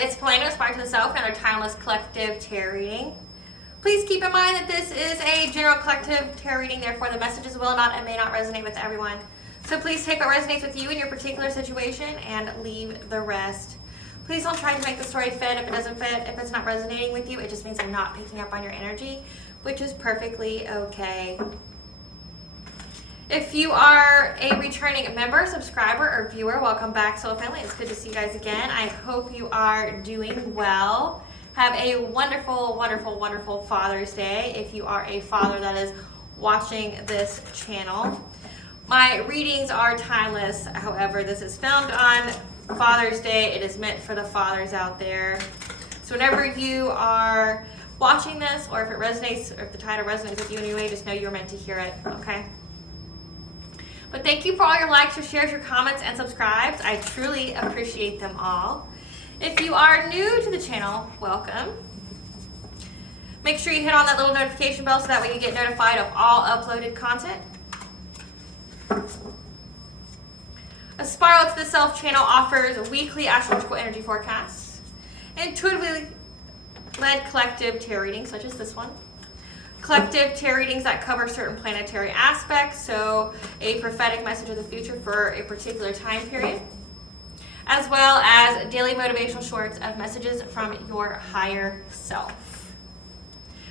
it's Plano, Aspire to the Self, another timeless collective tarot reading. Please keep in mind that this is a general collective tarot reading, therefore the messages will not and may not resonate with everyone. So please take what resonates with you in your particular situation and leave the rest. Please don't try to make the story fit if it doesn't fit. If it's not resonating with you, it just means I'm not picking up on your energy, which is perfectly okay. If you are a returning member, subscriber, or viewer, welcome back, Soul Family. It's good to see you guys again. I hope you are doing well. Have a wonderful, wonderful, wonderful Father's Day if you are a father that is watching this channel. My readings are timeless. However, this is filmed on Father's Day. It is meant for the fathers out there. So whenever you are watching this, or if it resonates, or if the title resonates with you anyway, just know you're meant to hear it, okay? But thank you for all your likes, your shares, your comments, and subscribes. I truly appreciate them all. If you are new to the channel, welcome. Make sure you hit on that little notification bell so that way you get notified of all uploaded content. Aspire to the Self channel offers weekly astrological energy forecasts, intuitively led collective tarot readings such as this one. Collective tarot readings that cover certain planetary aspects, so a prophetic message of the future for a particular time period, as well as daily motivational shorts of messages from your higher self.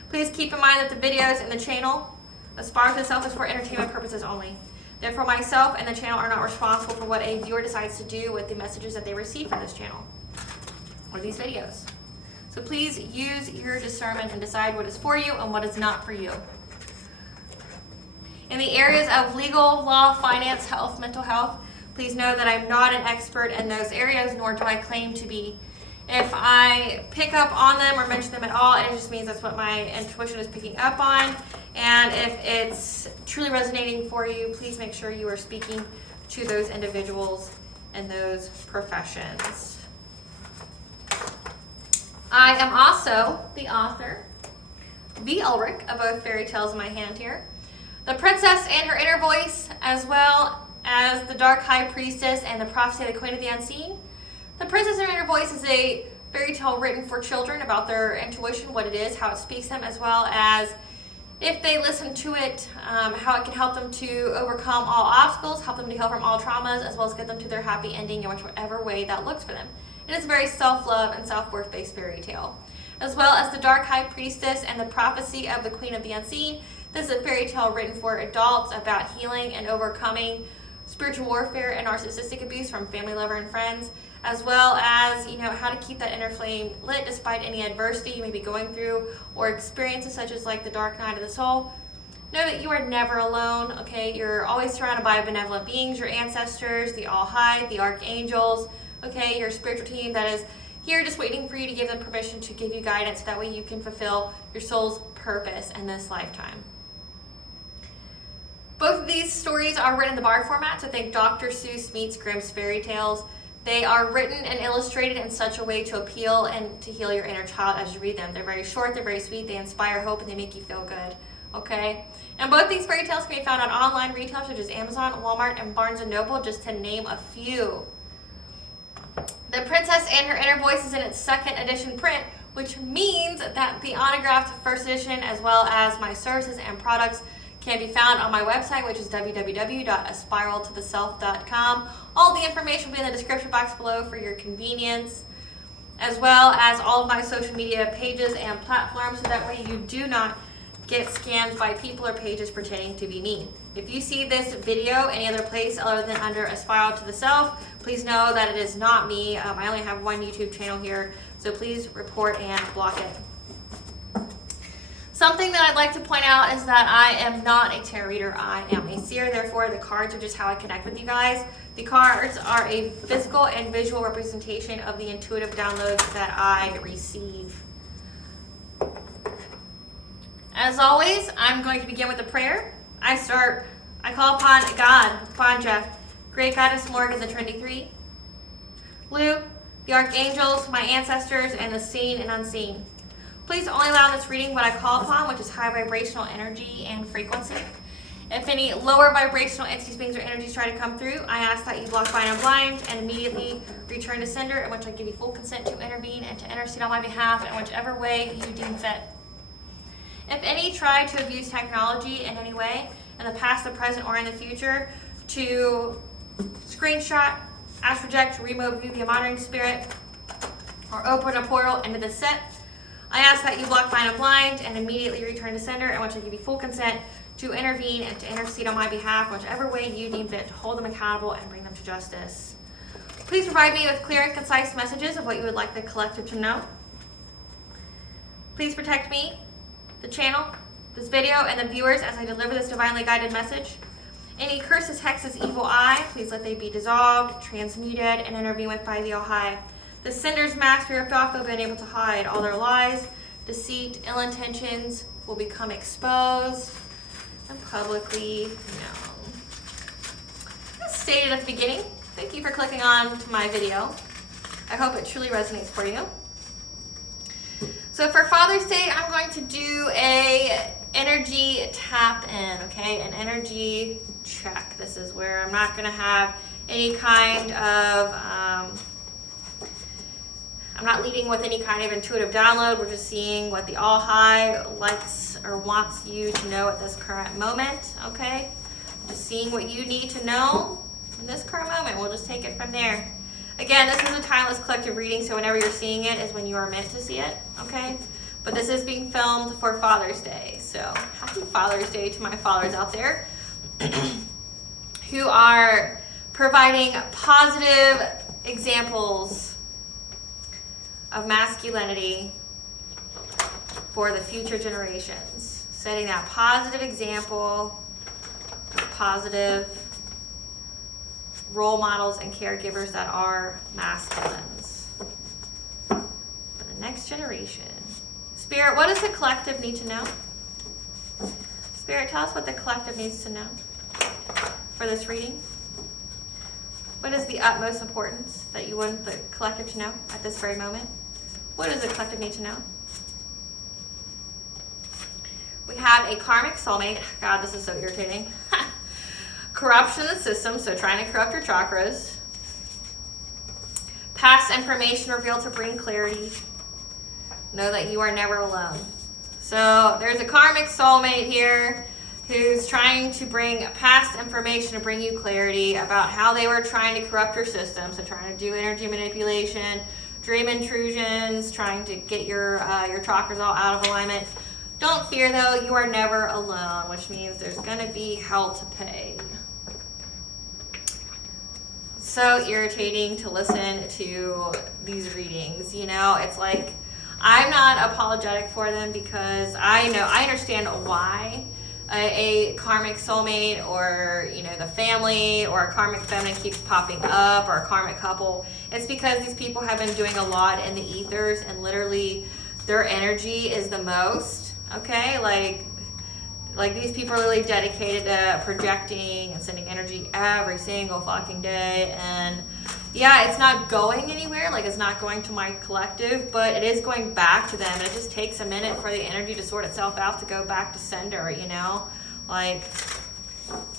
Please keep in mind that the videos in the channel Aspire to the Self is for entertainment purposes only. Therefore, myself and the channel are not responsible for what a viewer decides to do with the messages that they receive from this channel or these videos. So please use your discernment and decide what is for you and what is not for you. In the areas of legal, law, finance, health, mental health, please know that I'm not an expert in those areas, nor do I claim to be. If I pick up on them or mention them at all, it just means that's what my intuition is picking up on. And if it's truly resonating for you, please make sure you are speaking to those individuals and those professions. I am also the author, V. Ulrich, of both fairy tales in my hand here. The Princess and Her Inner Voice, as well as The Dark High Priestess and The Prophecy of the Queen of the Unseen. The Princess and Her Inner Voice is a fairy tale written for children about their intuition, what it is, how it speaks them, as well as if they listen to it, how it can help them to overcome all obstacles, help them to heal from all traumas, as well as get them to their happy ending in whichever way that looks for them. It is a very self-love and self-worth based fairy tale. As well as The Dark High Priestess and The Prophecy of the Queen of the Unseen. This is a fairy tale written for adults about healing and overcoming spiritual warfare and narcissistic abuse from family, lover, and friends, as well as, how to keep that inner flame lit despite any adversity you may be going through or experiences such as like the dark night of the soul. Know that you are never alone, okay? You're always surrounded by benevolent beings, your ancestors, the All High, the archangels, okay? Your spiritual team that is here just waiting for you to give them permission to give you guidance. That way you can fulfill your soul's purpose in this lifetime. Both of these stories are written in the Bard format, so think Dr. Seuss meets Grimm's fairy tales. They are written and illustrated in such a way to appeal and to heal your inner child as you read them. They're very short, they're very sweet, they inspire hope, and they make you feel good, okay? And both these fairy tales can be found on online retailers such as Amazon, Walmart, and Barnes & Noble, just to name a few. The Princess and Her Inner Voice is in its second edition print, which means that the autographed first edition, as well as my services and products, can be found on my website, which is www.aspiraltotheself.com. All the information will be in the description box below for your convenience, as well as all of my social media pages and platforms, so that way you do not get scammed by people or pages pretending to be me. If you see this video any other place other than under Aspire to the Self, please know that it is not me. I only have one YouTube channel here, so please report and block it. Something that I'd like to point out is that I am not a tarot reader. I am a seer, therefore the cards are just how I connect with you guys. The cards are a physical and visual representation of the intuitive downloads that I receive. As always, I'm going to begin with a prayer. I call upon God, Panja, Great Goddess Morgan, the Trinity Three, Luke, the Archangels, my ancestors, and the seen and unseen. Please only allow in this reading what I call upon, which is high vibrational energy and frequency. If any lower vibrational entities, beings, or energies try to come through, I ask that you block, bind, and blind, and immediately return to sender, in which I give you full consent to intervene and to intercede on my behalf in whichever way you deem fit. If any try to abuse technology in any way, in the past, the present, or in the future, to screenshot, ask, reject, remove, view the monitoring spirit, or open a portal into the set, I ask that you block, bind, and blind, and immediately return to sender, in which I give you full consent to intervene and to intercede on my behalf, whichever way you deem fit, to hold them accountable and bring them to justice. Please provide me with clear and concise messages of what you would like the collective to know. Please protect me, the channel, this video, and the viewers as I deliver this divinely guided message. Any curses, hexes, evil eye, please let they be dissolved, transmuted, and intervened with by the All-High. The sender's mask be ripped off, they'll be unable to hide. All their lies, deceit, ill intentions will become exposed and publicly known. As stated at the beginning, thank you for clicking on to my video. I hope it truly resonates for you. So for Father's Day, I'm going to do a energy tap in, okay? An energy check. This is where I'm not gonna have any kind of, I'm not leading with any kind of intuitive download. We're just seeing what the All-High likes or wants you to know at this current moment, okay? Just seeing what you need to know in this current moment. We'll just take it from there. Again, this is a timeless collective reading, so whenever you're seeing it is when you are meant to see it, okay? But this is being filmed for Father's Day, so happy Father's Day to my fathers out there who are providing positive examples of masculinity for the future generations. Setting that positive example of positive role models and caregivers that are masculines for the next generation. Spirit, what does the collective need to know? Spirit, tell us what the collective needs to know for this reading. What is the utmost importance that you want the collective to know at this very moment? What does the collective need to know? We have a karmic soulmate. God, this is so irritating. Corruption in the system, so trying to corrupt your chakras. Past information revealed to bring clarity. Know that you are never alone. So there's a karmic soulmate here who's trying to bring past information to bring you clarity about how they were trying to corrupt your system. So trying to do energy manipulation, dream intrusions, trying to get your chakras all out of alignment. Don't fear though, you are never alone, which means there's gonna be hell to pay. So irritating to listen to these readings, you know, it's like I'm not apologetic for them because I understand why a karmic soulmate or, you know, the family or a karmic feminine keeps popping up, or a karmic couple. It's because these people have been doing a lot in the ethers and literally their energy is the most, okay? Like these people are really dedicated to projecting and sending energy every single fucking day. And yeah, it's not going anywhere. Like, it's not going to my collective, but it is going back to them. And it just takes a minute for the energy to sort itself out to go back to sender, you know? Like,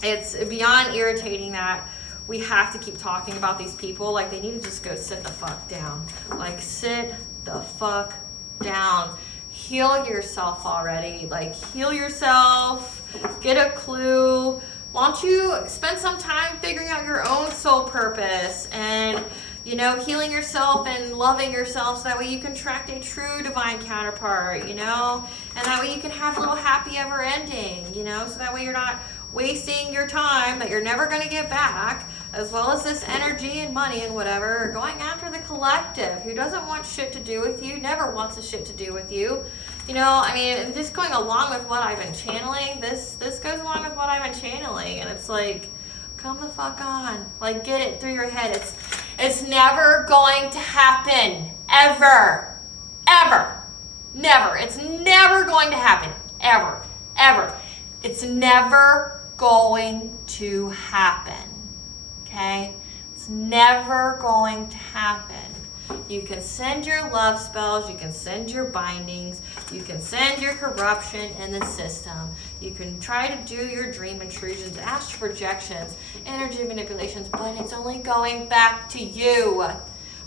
it's beyond irritating that we have to keep talking about these people. Like, they need to just go sit the fuck down. Like, sit the fuck down. Heal yourself already. Like, heal yourself. Get a clue. Why don't you spend some time figuring out your own soul purpose and, you know, healing yourself and loving yourself so that way you can attract a true divine counterpart, you know? And that way you can have a little happy ever ending, you know? So that way you're not wasting your time that you're never going to get back, as well as this energy and money and whatever, going after the collective who doesn't want shit to do with you, never wants a shit to do with you. You know, I mean, just going along with what I've been channeling, this goes along with what I've been channeling, and it's like, come the fuck on. Like, get it through your head. It's never going to happen. Ever. Ever. Never. It's never going to happen. Ever. Ever. It's never going to happen. Okay? It's never going to happen. You can send your love spells, you can send your bindings, you can send your corruption in the system. You can try to do your dream intrusions, astral projections, energy manipulations, but it's only going back to you.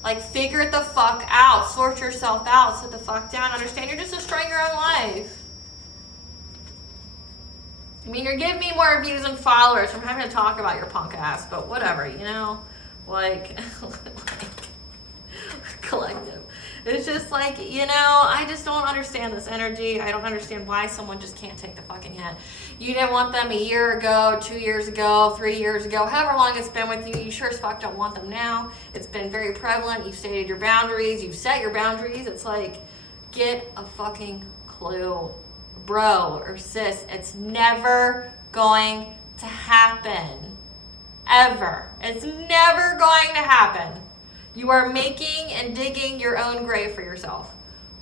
Like, figure it the fuck out. Sort yourself out. Sit the fuck down. Understand you're just destroying your own life. I mean, you're giving me more views and followers from having to talk about your punk ass, but whatever, you know? Like, collective. It's just like, you know, I just don't understand this energy. I don't understand why someone just can't take the fucking hit. You didn't want them a year ago, 2 years ago, 3 years ago, however long it's been with you. You sure as fuck don't want them now. It's been very prevalent. You've stated your boundaries. You've set your boundaries. It's like, get a fucking clue, bro or sis. It's never going to happen. Ever. It's never going to happen. You are making and digging your own grave for yourself.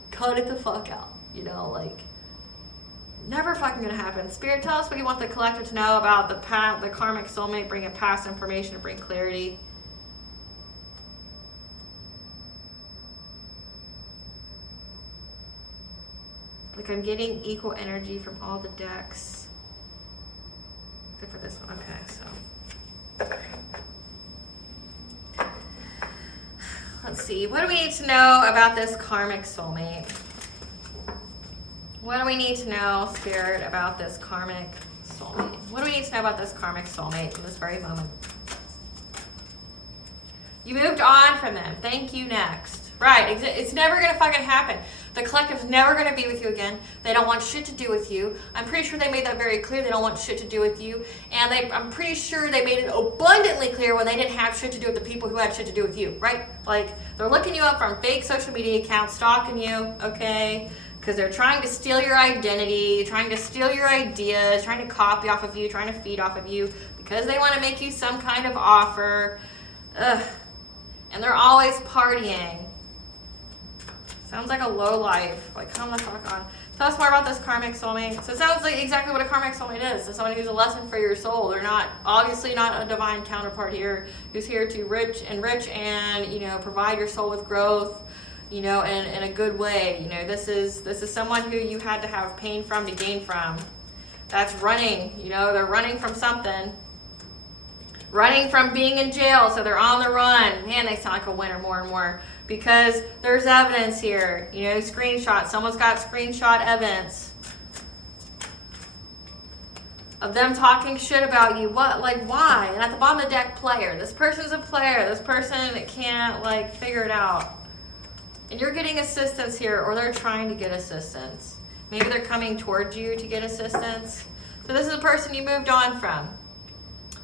Cut it the fuck out. You know, like, never fucking gonna happen. Spirit, tell us what you want the collective to know about the karmic soulmate, bringing past information to bring clarity. Like, I'm getting equal energy from all the decks. Except for this one. Okay, so. Let's see. What do we need to know about this karmic soulmate? What do we need to know, Spirit, about this karmic soulmate? What do we need to know about this karmic soulmate in this very moment? You moved on from them. Thank you, next. Right. It's never going to fucking happen. The collective's never going to be with you again. They don't want shit to do with you. I'm pretty sure they made that very clear. They don't want shit to do with you. And I'm pretty sure they made it abundantly clear when they didn't have shit to do with the people who had shit to do with you, right? Like, they're looking you up from fake social media accounts, stalking you, okay? Because they're trying to steal your identity, trying to steal your ideas, trying to copy off of you, trying to feed off of you, because they want to make you some kind of offer. Ugh. And they're always partying. Sounds like a low life. Like, come the fuck on. Tell us more about this karmic soulmate. So it sounds like exactly what a karmic soulmate is. It's someone who's a lesson for your soul. They're not, obviously not a divine counterpart here, who's here to enrich and, you know, provide your soul with growth, you know, in a good way. You know, this is someone who you had to have pain from to gain from. That's running, you know, they're running from something. Running from being in jail, so they're on the run. Man, they sound like a winner more and more. Because there's evidence here. You know, screenshots. Someone's got screenshot evidence of them talking shit about you. What? Like, why? And at the bottom of the deck, player. This person's a player. This person can't, like, figure it out. And you're getting assistance here, or they're trying to get assistance. Maybe they're coming towards you to get assistance. So this is a person you moved on from.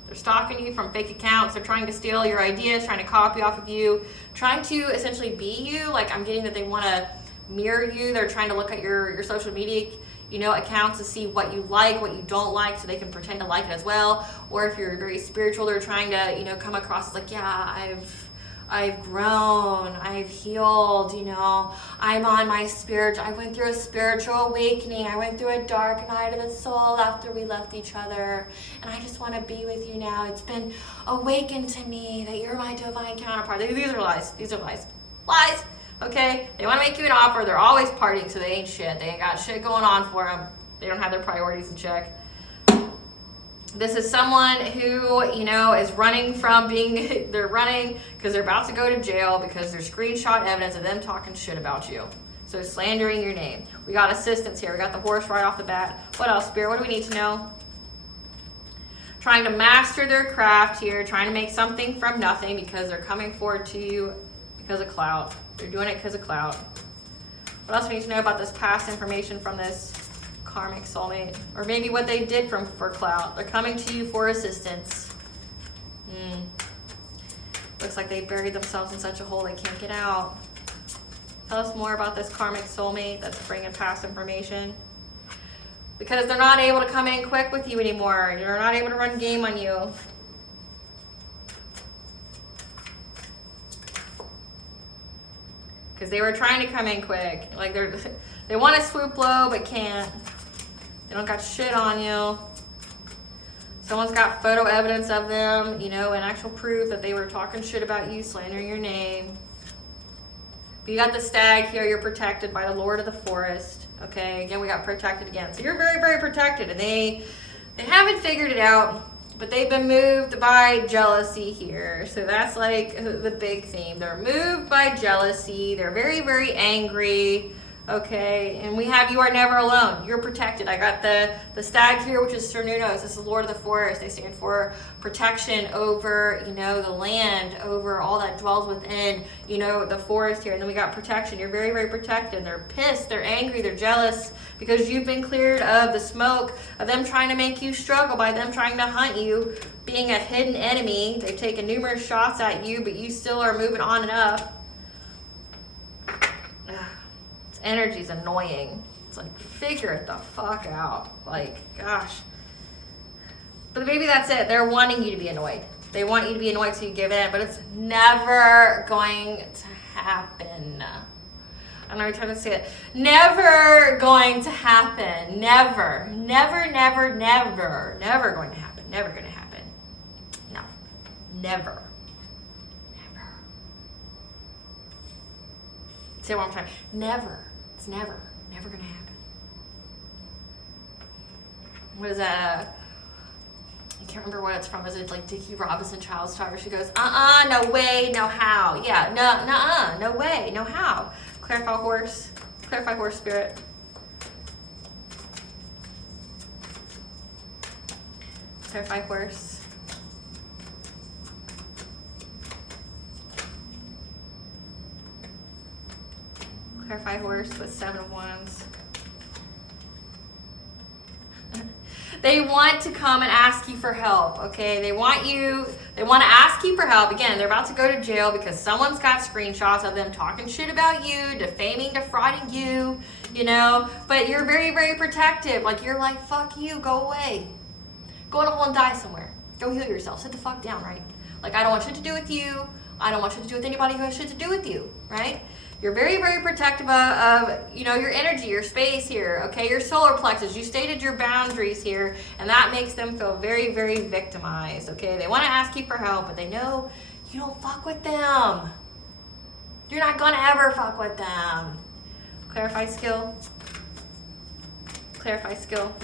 They're stalking you from fake accounts. They're trying to steal your ideas, trying to copy off of you, trying to essentially be you. Like, I'm getting that they want to mirror you. They're trying to look at your social media, you know, accounts to see what you like, what you don't like, so they can pretend to like it as well. Or if you're very spiritual, they're trying to, you know, come across as like, yeah, I've grown, I've healed, you know, I'm on my I went through a spiritual awakening, I went through a dark night of the soul after we left each other, and I just want to be with you now. It's been awakened to me that you're my divine counterpart. These are lies. These are lies. Lies, okay? They want to make you an offer. They're always partying, so they ain't shit. They ain't got shit going on for them. They don't have their priorities in check. This is someone who, you know, is running from being, they're running because they're about to go to jail because there's screenshot evidence of them talking shit about you. So slandering your name. We got assistance here. We got the horse right off the bat. What else, Spirit? What do we need to know? Trying to master their craft here, trying to make something from nothing because they're coming forward to you because of clout. They're doing it because of clout. What else do we need to know about this past information from this karmic soulmate, or maybe what they did for clout? They're coming to you for assistance. Looks like they buried themselves in such a hole they can't get out. Tell us more about this karmic soulmate that's bringing past information. Because they're not able to come in quick with you anymore. You're not able to run game on you. Because they were trying to come in quick. Like, they want to swoop low but can't. They don't got shit on you. Someone's got photo evidence of them, you know, and actual proof that they were talking shit about you, slandering your name. You got the stag here, you're protected by the Lord of the Forest. Okay, again, we got protected again. So you're very, very protected, and they haven't figured it out, but they've been moved by jealousy here. So that's like the big theme. They're moved by jealousy. They're very, very angry. Okay, and we have you are never alone. You're protected. I got the stag here, which is Cernunos. This is Lord of the Forest. They stand for protection over, you know, the land, over all that dwells within, you know, the forest here. And then we got protection. You're very, very protected. They're pissed. They're angry. They're jealous because you've been cleared of the smoke of them trying to make you struggle, by them trying to hunt you, being a hidden enemy. They've taken numerous shots at you, but you still are moving on and up. Energy's annoying. It's like, figure it the fuck out. Like, gosh. But maybe that's it. They're wanting you to be annoyed. They want you to be annoyed so you give in, but it's never going to happen. I'm not trying to say it. Never going to happen. Never. Never, never, never. Never going to happen. Never going to happen. No. Never. Say it one more time. Never. It's never going to happen. What is that? I can't remember what it's from. Is it like Dickie Robinson, Child Star, where she goes, no way, no how. Yeah, no way, no how. Clarify horse spirit. Clarify horse. Clarify horse with 7 of Wands. They want to come and ask you for help, okay? They want to ask you for help. Again, they're about to go to jail because someone's got screenshots of them talking shit about you, defaming, defrauding you, you know? But you're very, very protective. Like, you're like, fuck you, go away. Go in a hole and die somewhere. Go heal yourself. Sit the fuck down, right? Like, I don't want shit to do with you. I don't want shit to do with anybody who has shit to do with you, right? You're very, very protective of, you know, your energy, your space here, okay? Your solar plexus. You stated your boundaries here, and that makes them feel very, very victimized, okay? They want to ask you for help, but they know you don't fuck with them. You're not going to ever fuck with them. Clarify skill. Clarify skill.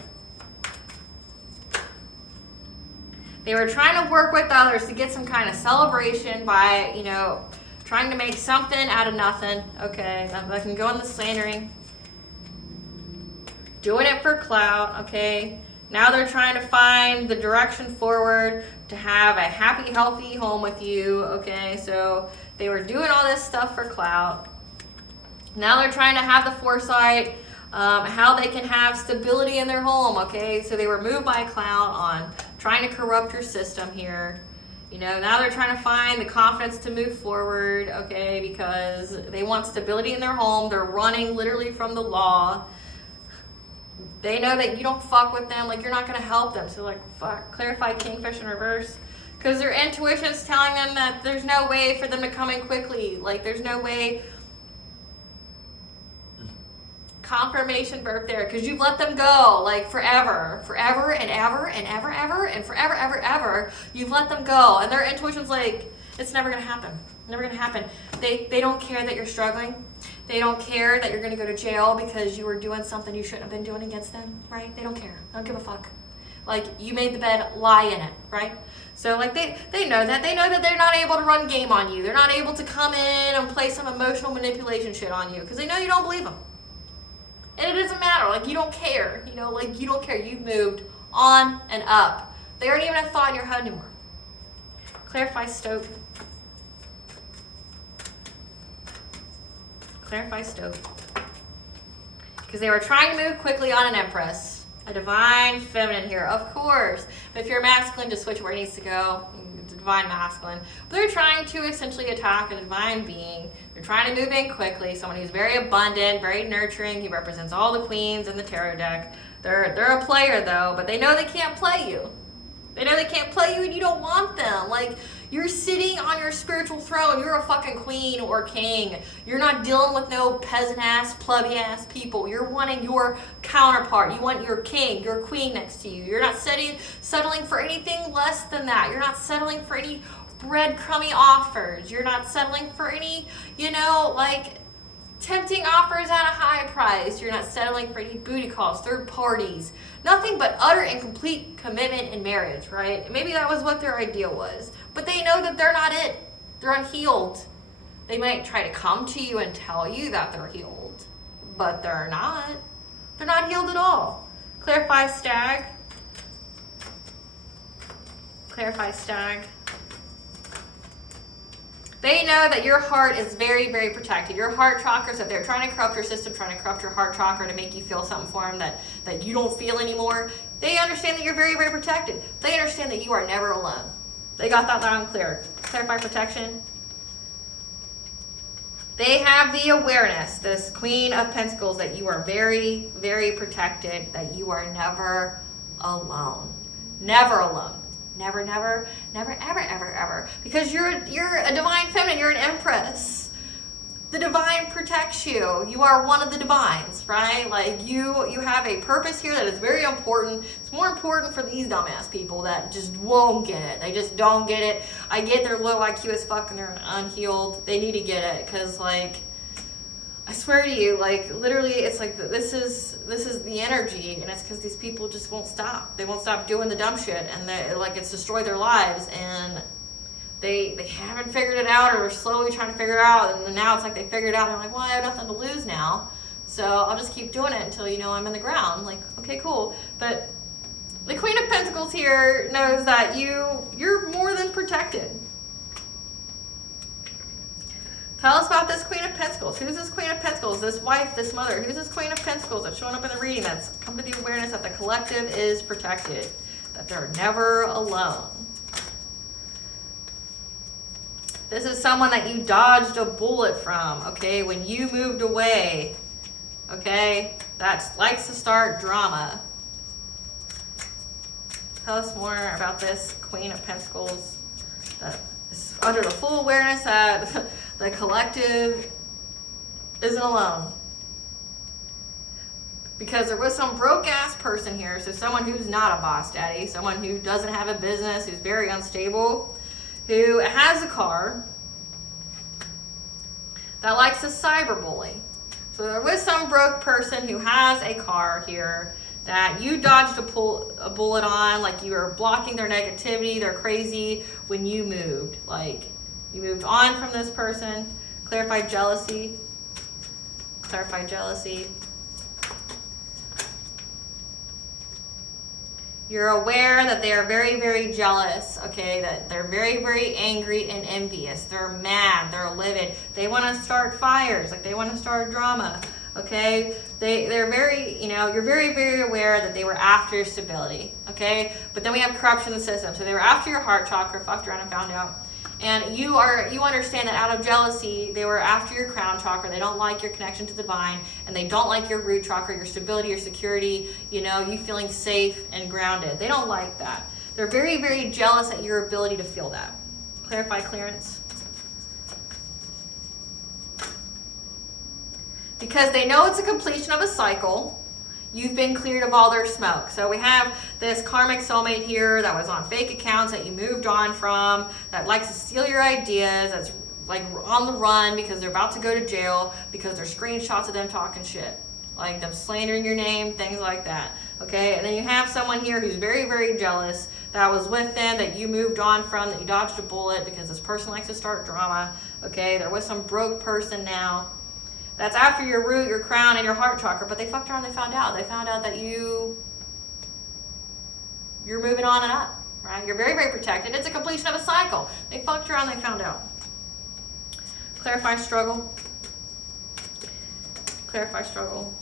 They were trying to work with others to get some kind of celebration by, you know, trying to make something out of nothing, okay? I can go in the slandering. Doing it for clout, okay? Now they're trying to find the direction forward to have a happy, healthy home with you, okay? So they were doing all this stuff for clout. Now they're trying to have the foresight, how they can have stability in their home, okay? So they were moved by clout on trying to corrupt your system here. You know, now they're trying to find the confidence to move forward, okay, because they want stability in their home. They're running literally from the law. They know that you don't fuck with them, like you're not going to help them. So like, fuck, clarify Kingfish in reverse. Because their intuition's telling them that there's no way for them to come in quickly. Like, there's no way. Confirmation birth there, because you've let them go like forever and ever and ever and forever ever. You've let them go, and their intuition's like, it's never gonna happen. Never gonna happen. They don't care that you're struggling. They don't care that you're gonna go to jail because you were doing something you shouldn't have been doing against them, right? They don't care. They don't give a fuck. Like, you made the bed, lie in it, right? So like they know that. They know that they're not able to run game on you. They're not able to come in and play some emotional manipulation shit on you because they know you don't believe them. And it doesn't matter, like, you don't care, you know, like, you don't care. You've moved on and up. They aren't even a thought in your head anymore. Clarify Stoke. Clarify Stoke. Because they were trying to move quickly on an Empress. A divine feminine here, of course. But if you're masculine, just switch where it needs to go. Divine masculine. But they're trying to essentially attack a divine being. They're trying to move in quickly. Someone who's very abundant, very nurturing. He represents all the queens in the tarot deck. They're a player though, but they know they can't play you. They know they can't play you and you don't want them. Like, you're sitting on your spiritual throne. You're a fucking queen or king. You're not dealing with no peasant-ass, plebby-ass people. You're wanting your counterpart. You want your king, your queen next to you. You're not settling for anything less than that. You're not settling for any breadcrumby offers. You're not settling for any, you know, like, Tempting offers at a high price. You're not settling for any booty calls, third parties. Nothing but utter and complete commitment in marriage, right? Maybe that was what their ideal was. But they know that they're not it. They're unhealed. They might try to come to you and tell you that they're healed, but they're not. They're not healed at all. Clarify stag. Clarify stag. They know that your heart is very, very protected. Your heart chakra, so if they're trying to corrupt your system, trying to corrupt your heart chakra to make you feel something for them that you don't feel anymore, they understand that you're very, very protected. They understand that you are never alone. They got that loud and clear. Clarify protection. They have the awareness, this Queen of Pentacles, that you are very, very protected, that you are never alone. Never alone. Never, never, never, ever, ever, ever. Because you're a divine feminine. You're an empress. The divine protects you. You are one of the divines, right? Like you have a purpose here that is very important. It's more important for these dumbass people that just won't get it. They just don't get it. I get they're low IQ as fuck and they're unhealed. They need to get it because, like, I swear to you, like, literally, it's like this is the energy, and it's because these people just won't stop. They won't stop doing the dumb shit, and it's destroyed their lives, and they haven't figured it out, or they're slowly trying to figure it out, and now it's like they figured it out, and they're like, well, I have nothing to lose now, so I'll just keep doing it until, I'm in the ground. Like, okay, cool. But the Queen of Pentacles here knows that you're more than protected. Tell us about this Queen of Pentacles. Who's this Queen of Pentacles? This wife, this mother. Who's this Queen of Pentacles that's showing up in the reading that's come to the awareness that the collective is protected, that they're never alone? This is someone that you dodged a bullet from, okay, when you moved away, okay? That likes to start drama. Tell us more about this Queen of Pentacles that is under the full awareness that the collective isn't alone. Because there was some broke ass person here, so someone who's not a boss daddy, someone who doesn't have a business, who's very unstable, who has a car, that likes to cyberbully. So there was some broke person who has a car here that you dodged a bullet on, like you were blocking their negativity, they're crazy when you moved. Like, you moved on from this person. Clarify jealousy. Clarify jealousy. You're aware that they are very, very jealous, okay? That they're very, very angry and envious. They're mad. They're livid. They want to start fires. Like, they want to start drama, okay? They're very, you're very, very aware that they were after your stability, okay? But then we have corruption in the system. So they were after your heart chakra, fucked around and found out. And you understand that out of jealousy, they were after your crown chakra. They don't like your connection to the divine, and they don't like your root chakra, your stability, your security, you feeling safe and grounded. They don't like that. They're very, very jealous at your ability to feel that. Clarify clearance. Because they know it's a completion of a cycle. You've been cleared of all their smoke. So we have this karmic soulmate here that was on fake accounts that you moved on from, that likes to steal your ideas, that's like on the run because they're about to go to jail because there's screenshots of them talking shit, like them slandering your name, things like that, okay? And then you have someone here who's very, very jealous that was with them, that you moved on from, that you dodged a bullet because this person likes to start drama, okay? There was some broke person now that's after your root, your crown, and your heart chakra, but they fucked around, they found out. They found out that you're moving on and up, right? You're very, very protected. It's a completion of a cycle. They fucked around, they found out. Clarify struggle. Clarify struggle.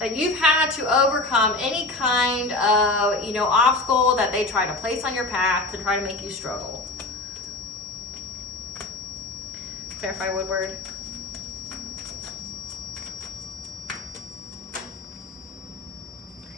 That you've had to overcome any kind of, obstacle that they try to place on your path to try to make you struggle. Clarify Woodward.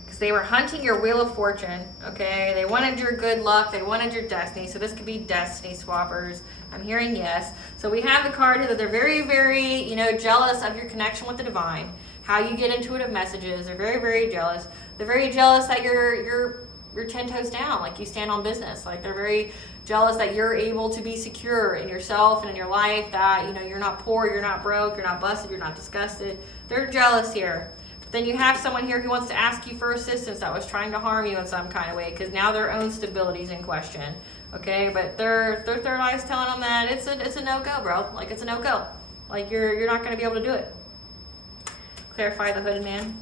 Because they were hunting your wheel of fortune, okay? They wanted your good luck. They wanted your destiny. So this could be destiny swappers. I'm hearing yes. So we have the card here that they're very, very, jealous of your connection with the divine. How you get intuitive messages. They're very, very jealous. They're very jealous that you're 10 toes down, like you stand on business. Like they're very jealous that you're able to be secure in yourself and in your life, that, you know, you're not poor, you're not broke, you're not busted, you're not disgusted. They're jealous here. But then you have someone here who wants to ask you for assistance that was trying to harm you in some kind of way, because now their own stability is in question. Okay, but their third eye is telling them that it's a no-go, bro. Like, it's a no-go. Like, you're not going to be able to do it. Clarify the hooded man.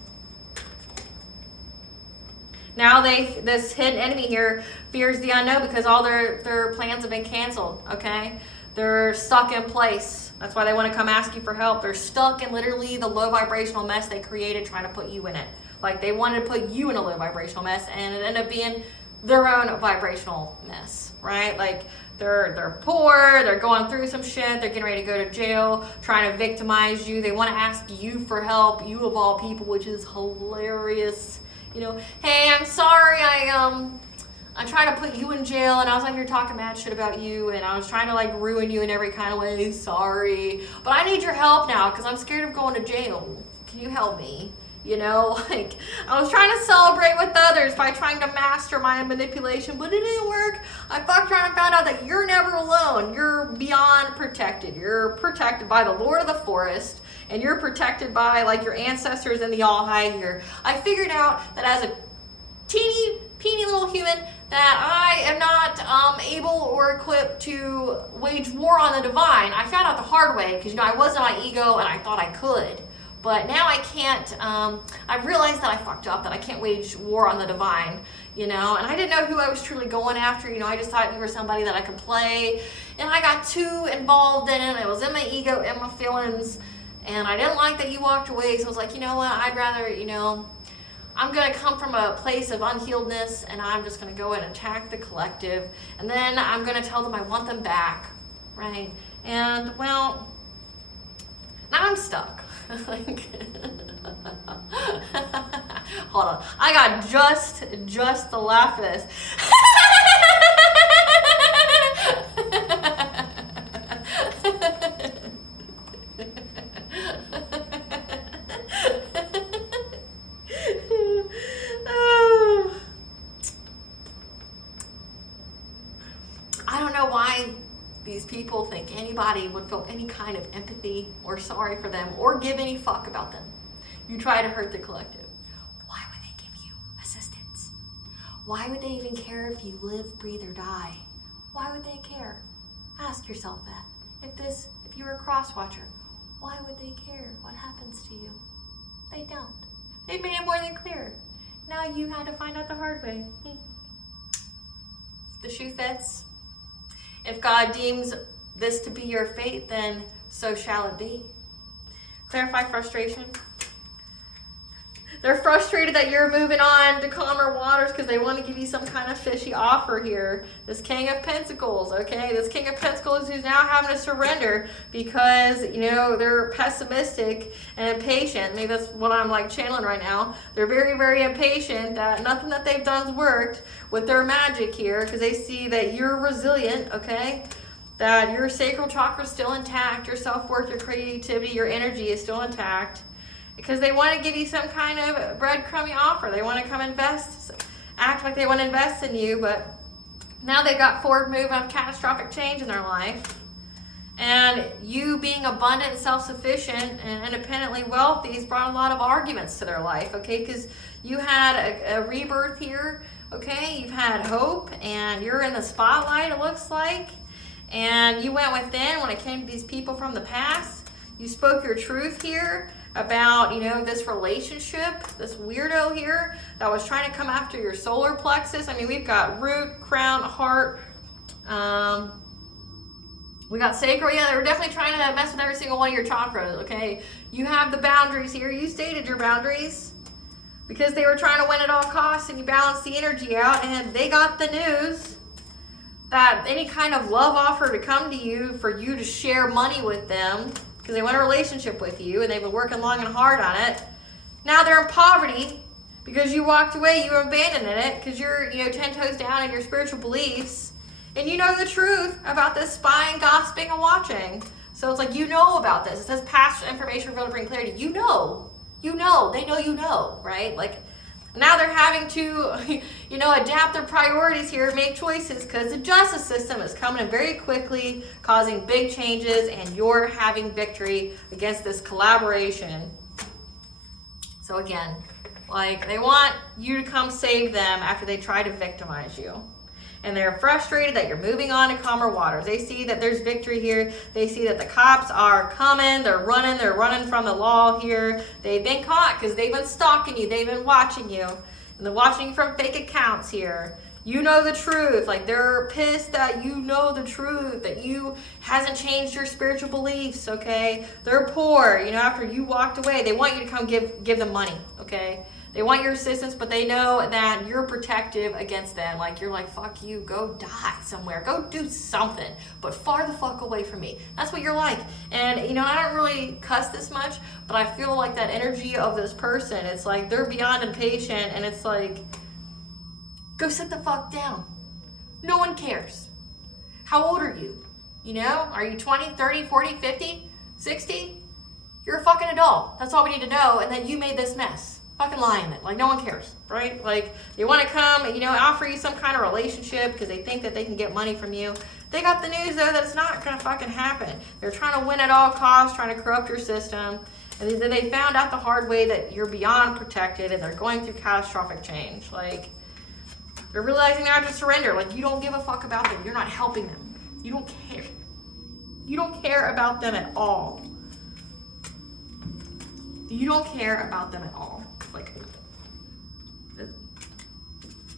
Now this hidden enemy here fears the unknown because all their plans have been canceled, okay? They're stuck in place. That's why they want to come ask you for help. They're stuck in literally the low vibrational mess they created trying to put you in it. Like, they wanted to put you in a low vibrational mess, and it ended up being their own vibrational mess, right? Like, they're poor, they're going through some shit, they're getting ready to go to jail, trying to victimize you. They want to ask you for help, you of all people, which is hilarious. You know, hey, I'm sorry, I'm trying to put you in jail, and I was out here talking mad shit about you, and I was trying to, like, ruin you in every kind of way. Sorry, but I need your help now because I'm scared of going to jail. Can you help me? You know, like, I was trying to celebrate with others by trying to master my manipulation, but it didn't work. I fucked around and found out that you're never alone. You're beyond protected. You're protected by the Lord of the Forest, and you're protected by, like, your ancestors in the All High here. I figured out that as a teeny little human that I am not able or equipped to wage war on the divine. I found out the hard way because, you know, I was in my ego and I thought I could. But now I can't, I've realized that I fucked up, that I can't wage war on the divine, you know, and I didn't know who I was truly going after. You know, I just thought you were somebody that I could play, and I got too involved in it. It was in my ego, in my feelings, and I didn't like that you walked away, so I was like, you know what, I'd rather, you know, I'm going to come from a place of unhealedness, and I'm just going to go and attack the collective, and then I'm going to tell them I want them back, right? And, well, now I'm stuck. Like, hold on, I got just the laugh of this. I don't know why these people think anybody would feel any kind of empathy or sorry for them or give any fuck about them. You try to hurt the collective. Why would they give you assistance? Why would they even care if you live, breathe, or die? Why would they care? Ask yourself that. If you were a cross watcher, why would they care what happens to you? They don't. They've made it more than clear. Now you had to find out the hard way. The shoe fits. If God deems this to be your fate, then so shall it be. Clarify frustration. They're frustrated that you're moving on to calmer waters because they want to give you some kind of fishy offer here. This King of Pentacles, okay? This King of Pentacles who's now having to surrender because, you know, they're pessimistic and impatient. Maybe that's what I'm, like, channeling right now. They're very, very impatient that nothing that they've done's worked with their magic here because they see that you're resilient, okay? That your sacral chakra is still intact, your self-worth, your creativity, your energy is still intact. Because they want to give you some kind of breadcrumby offer. They want to come invest, act like they want to invest in you, but now they've got forward move of catastrophic change in their life. And you being abundant and self-sufficient and independently wealthy has brought a lot of arguments to their life, okay? Because you had a rebirth here, okay? You've had hope, and you're in the spotlight, it looks like. And you went within when it came to these people from the past. You spoke your truth here about, you know, this relationship, this weirdo here that was trying to come after your solar plexus. I mean, we've got root, crown, heart, we got sacral. Yeah, they were definitely trying to mess with every single one of your chakras, okay? You have the boundaries here. You stated your boundaries because they were trying to win at all costs, and you balanced the energy out, and they got the news that any kind of love offer to come to you for you to share money with them, because they want a relationship with you and they've been working long and hard on it. Now they're in poverty because you walked away, you abandoned it because you're, you know, 10 toes down in your spiritual beliefs, and you know the truth about this spying, gossiping, and watching. So it's like, you know about this. It says past information revealed to bring clarity. You know, they know you know, right? Like, Now they're having to, adapt their priorities here, make choices, because the justice system is coming in very quickly, causing big changes, and you're having victory against this collaboration. So again, they want you to come save them after they try to victimize you. And they're frustrated that you're moving on to calmer waters. They see that there's victory here. They see that the cops are coming. They're running from the law here. They've been caught because they've been stalking you. They've been watching you. And they're watching you from fake accounts here. You know the truth. They're pissed that you know the truth, that you hasn't changed your spiritual beliefs, okay? They're poor. After you walked away, they want you to come give them money, okay? They want your assistance, but they know that you're protective against them. You're fuck you, go die somewhere. Go do something, but far the fuck away from me. That's what you're like. And, I don't really cuss this much, but I feel like that energy of this person, it's they're beyond impatient, and it's go sit the fuck down. No one cares. How old are you? Are you 20, 30, 40, 50, 60? You're a fucking adult. That's all we need to know, and then you made this mess. Fucking lie in it. No one cares, right? They want to come and, offer you some kind of relationship because they think that they can get money from you. They got the news, though, that it's not going to fucking happen. They're trying to win at all costs, trying to corrupt your system. And then they found out the hard way that you're beyond protected and they're going through catastrophic change. They're realizing they have to surrender. You don't give a fuck about them. You're not helping them. You don't care. You don't care about them at all. You don't care about them at all.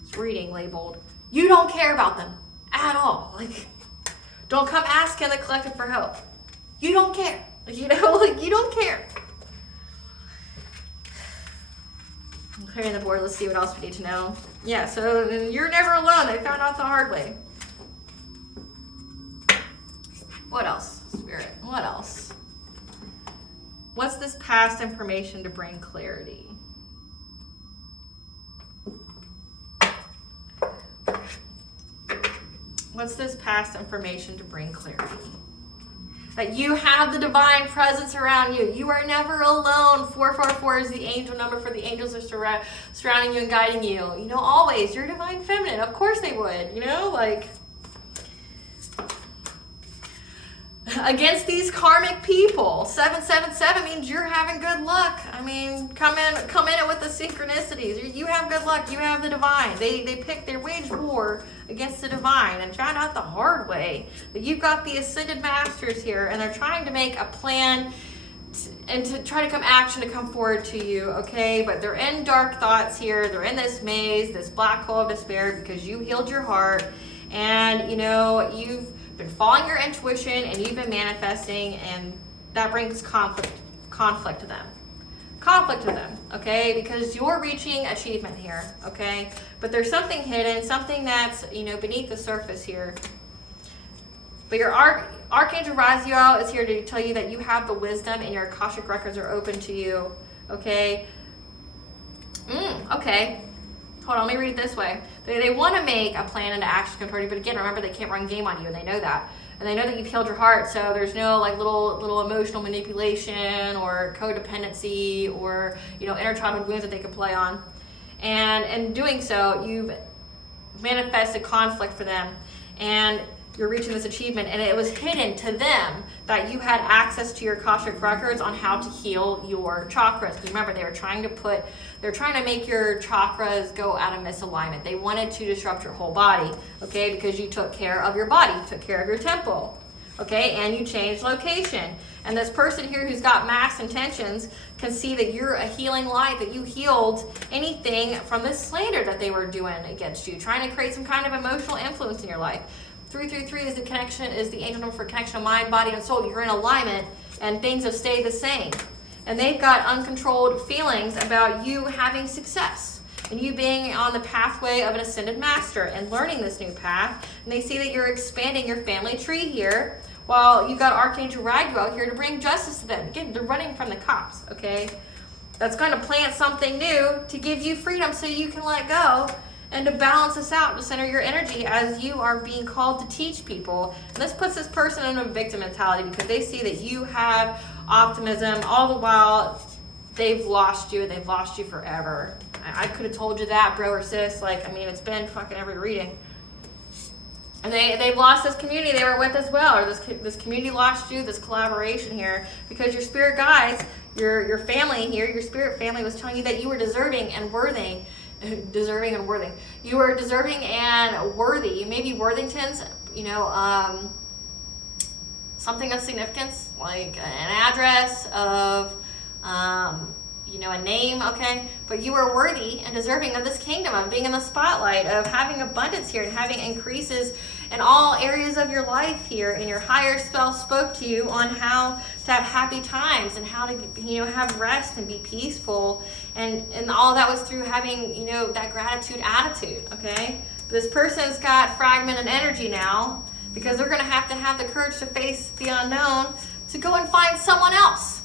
It's reading labeled, you don't care about them at all. Don't come asking the collective for help. You don't care. You don't care. I'm clearing the board. Let's see what else we need to know. Yeah, so you're never alone. They found out the hard way. What else, Spirit? What else? What's this past information to bring clarity? What's this past information to bring clarity? That you have the divine presence around you. You are never alone. 444 is the angel number for the angels are surrounding you and guiding you. Always. You're divine feminine. Of course they would. Against these karmic people. 777 means you're having good luck. Come in it with the synchronicities. You have good luck. You have the divine. They waged war against the divine and found out the hard way that you've got the ascended masters here, and they're trying to make a plan and to try to come forward to you, okay? But they're in dark thoughts here. They're in this maze, this black hole of despair, because you healed your heart, and you've been following your intuition and you've been manifesting, and that brings conflict to them. Okay? Because you're reaching achievement here, okay? But there's something hidden, something that's, beneath the surface here. But your Archangel Raziel is here to tell you that you have the wisdom and your Akashic records are open to you, okay? Okay. Hold on, let me read it this way. They want to make a plan into action converted, but again, remember, they can't run game on you, and they know that. And they know that you've healed your heart, so there's no little emotional manipulation or codependency or inner childhood wounds that they can play on. And in doing so, you've manifested conflict for them, and you're reaching this achievement, and it was hidden to them that you had access to your Akashic records on how to heal your chakras. Remember, they're trying to make your chakras go out of misalignment. They wanted to disrupt your whole body, okay, because you took care of your body, you took care of your temple, okay, and you changed location. And this person here who's got mass intentions can see that you're a healing light, that you healed anything from this slander that they were doing against you, trying to create some kind of emotional influence in your life. 333 is the connection, is the angel number for connection of mind, body, and soul. You're in alignment, and things have stayed the same. And they've got uncontrolled feelings about you having success and you being on the pathway of an ascended master and learning this new path. And they see that you're expanding your family tree here, while you've got Archangel Raguel here to bring justice to them. Again, they're running from the cops, okay? That's going to plant something new to give you freedom so you can let go, and to balance this out, to center your energy as you are being called to teach people. And this puts this person in a victim mentality because they see that you have optimism, all the while they've lost you, and they've lost you forever. I could have told you that, bro or sis. Like, I mean, it's been fucking every reading. And they've lost this community they were with as well, or this community lost you, this collaboration here, because your spirit guides, your family here, your spirit family was telling you that you were deserving and worthy. You were deserving and worthy. Maybe Worthingtons, something of significance, like an address of, a name, okay? But you are worthy and deserving of this kingdom, of being in the spotlight, of having abundance here and having increases in all areas of your life here. And your higher self spoke to you on how to have happy times and how to, have rest and be peaceful. And all that was through having, that gratitude attitude, okay? This person's got fragmented energy now because they're going to have the courage to face the unknown, to go and find someone else.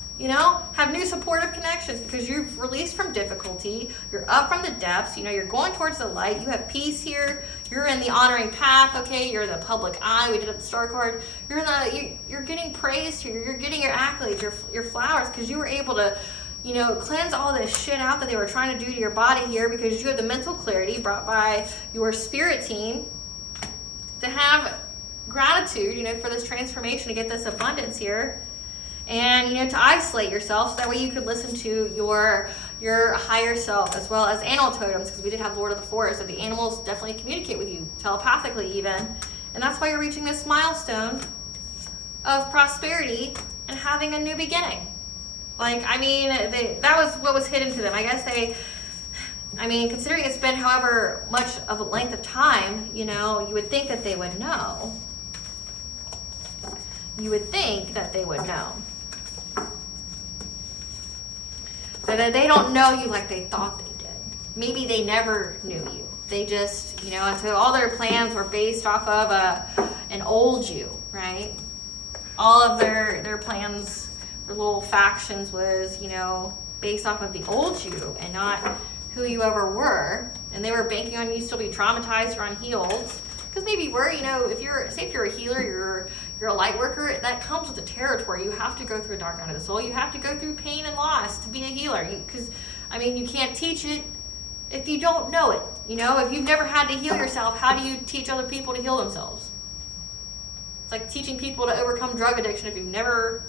Have new supportive connections because you've released from difficulty. You're up from the depths. You're going towards the light. You have peace here. You're in the honoring path. Okay, you're the public eye. We did the star card. You're getting praised here. You're getting your accolades, your flowers, because you were able to, cleanse all this shit out that they were trying to do to your body here, because you had the mental clarity brought by your spirit team to have gratitude, for this transformation, to get this abundance here. And, to isolate yourself so that way you could listen to your higher self, as well as animal totems, because we did have Lord of the Forest, so the animals definitely communicate with you, telepathically even. And that's why you're reaching this milestone of prosperity and having a new beginning. Like, that was what was hidden to them. I guess considering it's been however much of a length of time, you would think that they would know. You would think that they would know. But they don't know you like they thought they did. Maybe they never knew you. They just, until all their plans were based off of an old you, right? All of their plans, their little factions was, based off of the old you and not who you ever were. And they were banking on you still be traumatized or unhealed. Because maybe you were, if you're a healer, you're a light worker, that comes with the territory. You have to go through a dark night of the soul. You have to go through pain and loss to be a healer. Because, you can't teach it if you don't know it. If you've never had to heal yourself, how do you teach other people to heal themselves? It's like teaching people to overcome drug addiction if you've never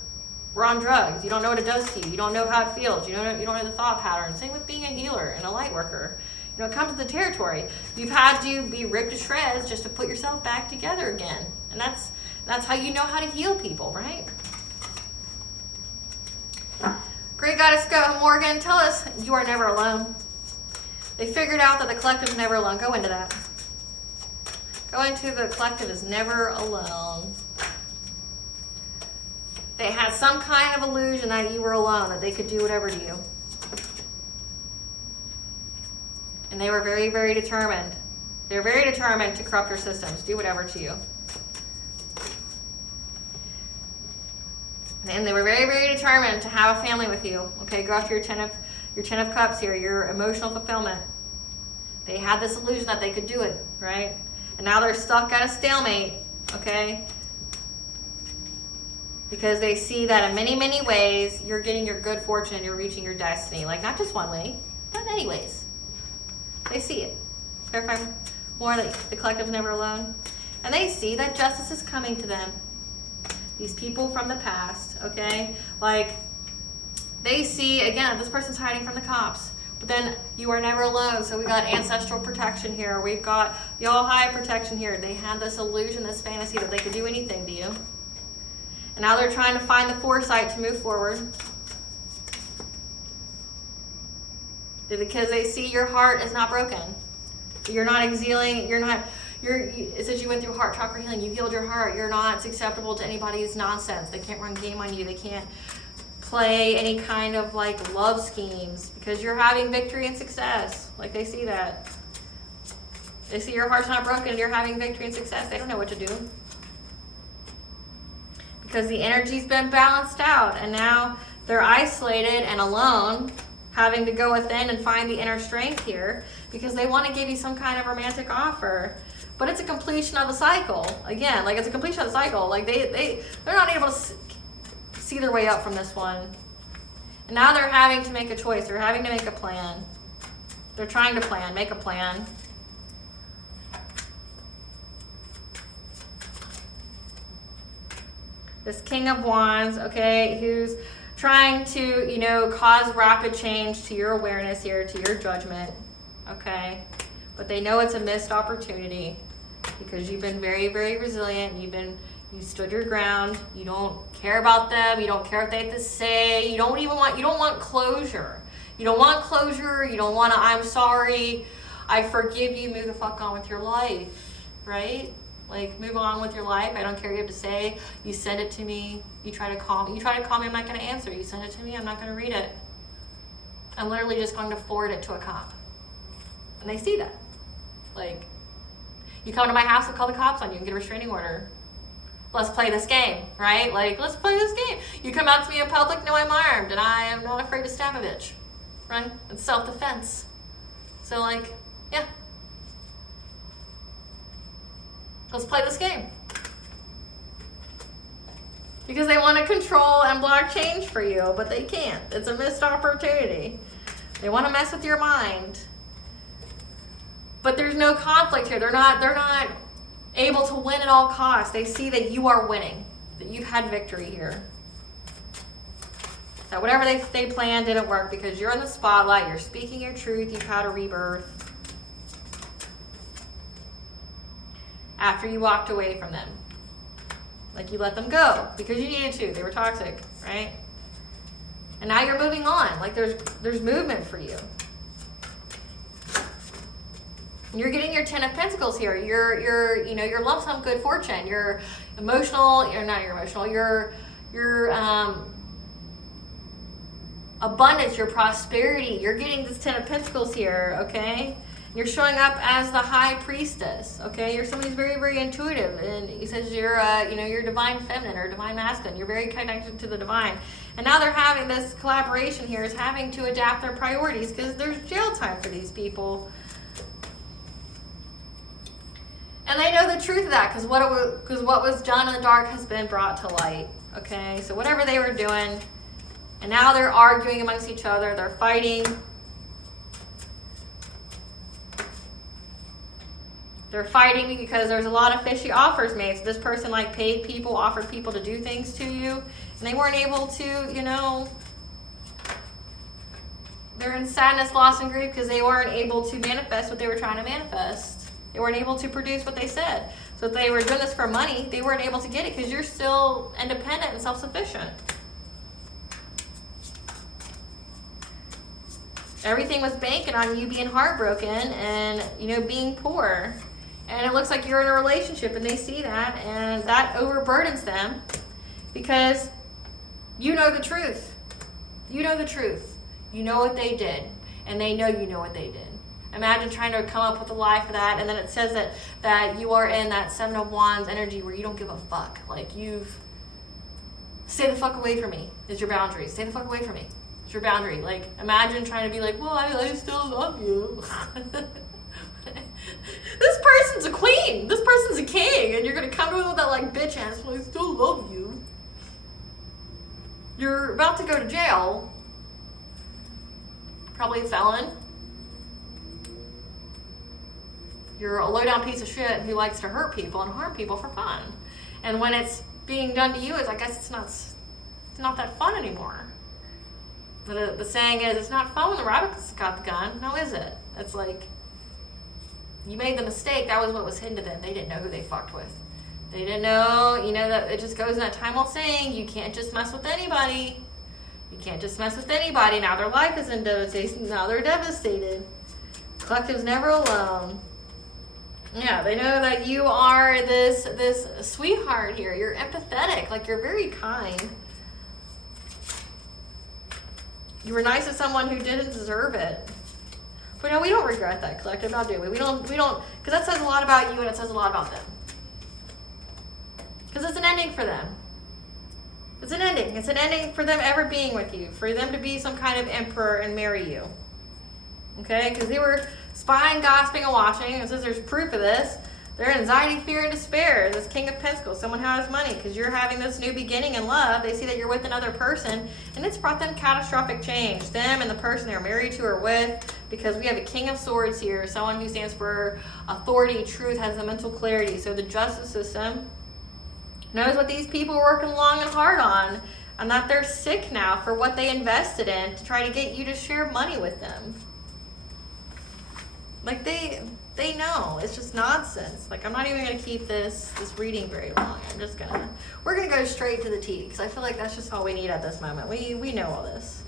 were on drugs. You don't know what it does to you. You don't know how it feels. You don't know the thought patterns. Same with being a healer and a light worker. It comes with the territory. You've had to be ripped to shreds just to put yourself back together again. And that's how you know how to heal people, right? Great Goddess Morgan, tell us you are never alone. They figured out that the collective is never alone. Go into that. Go into the collective is never alone. They had some kind of illusion that you were alone, that they could do whatever to you. And they were very, very determined. They're very determined to corrupt your systems, do whatever to you. And they were very, very determined to have a family with you. Okay, go after your ten of cups here, your emotional fulfillment. They had this illusion that they could do it, right? And now they're stuck at a stalemate, okay? Because they see that in many, many ways, you're getting your good fortune and you're reaching your destiny. Like, not just one way, but many ways. They see it. Clarify more that the collective's never alone. And they see that justice is coming to them. These people from the past, okay? Like, they see, again, this person's hiding from the cops. But then you are never alone. So we got ancestral protection here. We've got the all-high protection here. They had this illusion, this fantasy that they could do anything to you. And now they're trying to find the foresight to move forward. Because they see your heart is not broken. You're not exhaling, it says you went through heart chakra healing, you healed your heart. You're not acceptable to anybody's nonsense. They can't run game on you. They can't play any kind of like love schemes because you're having victory and success. Like, they see that. They see your heart's not broken and you're having victory and success. They don't know what to do. Because the energy's been balanced out and now they're isolated and alone, having to go within and find the inner strength here because they want to give you some kind of romantic offer. But it's a completion of the cycle. Again, like, it's a completion of the cycle. Like, they're not able to see their way up from this one. And now they're having to make a choice. They're having to make a plan. They're trying to plan, make a plan. This King of Wands, okay, who's trying to, you know, cause rapid change to your awareness here, to your judgment, okay? But they know it's a missed opportunity because you've been very, very resilient. You stood your ground. You don't care about them. You don't care what they have to say. You don't want closure. You don't want closure. You don't want to, I'm sorry, I forgive you, move the fuck on with your life, right? Like, move on with your life. I don't care what you have to say. You send it to me. You try to call me. I'm not going to answer. You send it to me. I'm not going to read it. I'm literally just going to forward it to a cop. And they see that. Like, you come to my house and call the cops on you and get a restraining order. Let's play this game, right? Like, let's play this game. You come out to me in public, no, I'm armed, and I am not afraid to stab a bitch, right? It's self-defense. So, like, yeah. Let's play this game. Because they want to control and block change for you, but they can't. It's a missed opportunity. They want to mess with your mind. But there's no conflict here. They're not able to win at all costs. They see that you are winning, that you've had victory here. That whatever they planned didn't work because you're in the spotlight, you're speaking your truth, you've had a rebirth. After you walked away from them. Like, you let them go because you needed to. They were toxic, right? And now you're moving on. Like, there's movement for you. You're getting your 10 of Pentacles here. Your lump sum good fortune. Your abundance, your prosperity. You're getting this 10 of Pentacles here, okay? You're showing up as the High Priestess, okay? You're somebody who's very, very intuitive, and he says you're divine feminine or divine masculine. You're very connected to the divine. And now they're having this collaboration here is having to adapt their priorities because there's jail time for these people. And they know the truth of that because what was done in the dark has been brought to light, okay? So whatever they were doing, and now they're arguing amongst each other, they're fighting. They're fighting because there's a lot of fishy offers made. So this person like paid people, offered people to do things to you, and they weren't able to, they're in sadness, loss, and grief because they weren't able to manifest what they were trying to manifest. They weren't able to produce what they said. So if they were doing this for money, they weren't able to get it because you're still independent and self-sufficient. Everything was banking on you being heartbroken and, being poor. And it looks like you're in a relationship and they see that and that overburdens them because you know the truth. You know the truth. You know what they did and they know you know what they did. Imagine trying to come up with a lie for that and then it says that you are in that 7 of Wands energy where you don't give a fuck. Like stay the fuck away from me is your boundary. Stay the fuck away from me. It's your boundary. Like, imagine trying to be like, well, I still love you. This person's a queen. This person's a king. And you're going to come to him with that, like, bitch ass, well, I still love you. You're about to go to jail. Probably a felon. You're a low-down piece of shit who likes to hurt people and harm people for fun. And when it's being done to you, I guess it's not that fun anymore. The saying is, it's not fun when the rabbit's got the gun. No, is it? It's like, you made the mistake. That was what was hidden to them. They didn't know who they fucked with. They didn't know, that it just goes in that time old saying, you can't just mess with anybody. You can't just mess with anybody. Now their life is in devastation. Now they're devastated. Collective's never alone. Yeah, they know that you are this sweetheart here. You're empathetic. Like, you're very kind. You were nice to someone who didn't deserve it. But no, we don't regret that, collective, now do we? We don't, because that says a lot about you and it says a lot about them. Because it's an ending for them. It's an ending. It's an ending for them ever being with you, for them to be some kind of emperor and marry you. Okay? Because they were spying, gossiping, and watching, and since there's proof of this, they're anxiety, fear, and despair. This King of Pentacles, someone who has money, because you're having this new beginning in love. They see that you're with another person, and it's brought them catastrophic change. Them and the person they're married to or with because we have a King of Swords here, someone who stands for authority, truth, has the mental clarity. So the justice system knows what these people are working long and hard on, and that they're sick now for what they invested in to try to get you to share money with them. Like they know. It's just nonsense. Like, I'm not even going to keep this reading very long. We're going to go straight to the tea, because I feel like that's just all we need at this moment. We know all this.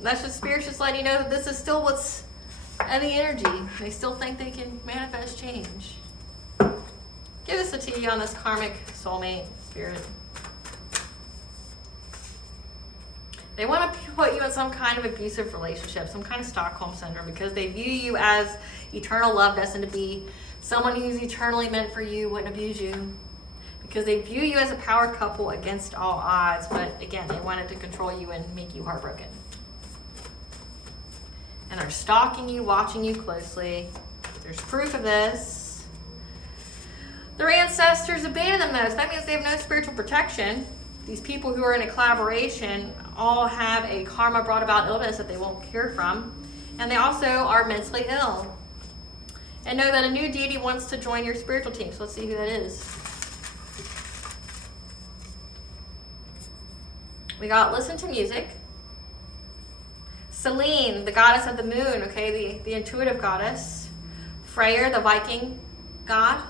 That's just Spirit's just letting you know that this is still what's in the energy. They still think they can manifest change. Give us a tea on this karmic soulmate, Spirit. They want to put you in some kind of abusive relationship, some kind of Stockholm syndrome, because they view you as eternal love, destined to be someone who's eternally meant for you, wouldn't abuse you. Because they view you as a power couple against all odds, but again, they wanted to control you and make you heartbroken. And they're stalking you, watching you closely. There's proof of this. Their ancestors abandoned them, though, so that means they have no spiritual protection. These people who are in a collaboration all have a karma brought about illness that they won't cure from. And they also are mentally ill. And know that a new deity wants to join your spiritual team. So let's see who that is. We got listen to music. Selene, the goddess of the moon, okay, the intuitive goddess. Freyr, the Viking god.